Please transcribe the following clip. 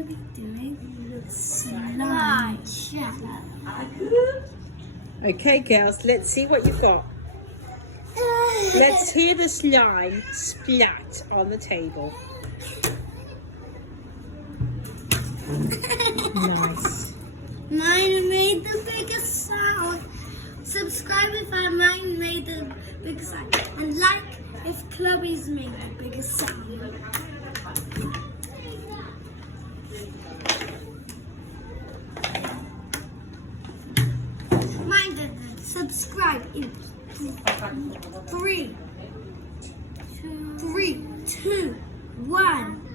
to be doing slime. Okay, girls, let's see what you've got. Let's hear the slime splat on the table. Nice. Mine made the biggest sound. Subscribe if mine made the biggest sound. And like if Chloe's made the biggest sound. Mine did it. Subscribe in 3, 2, 1.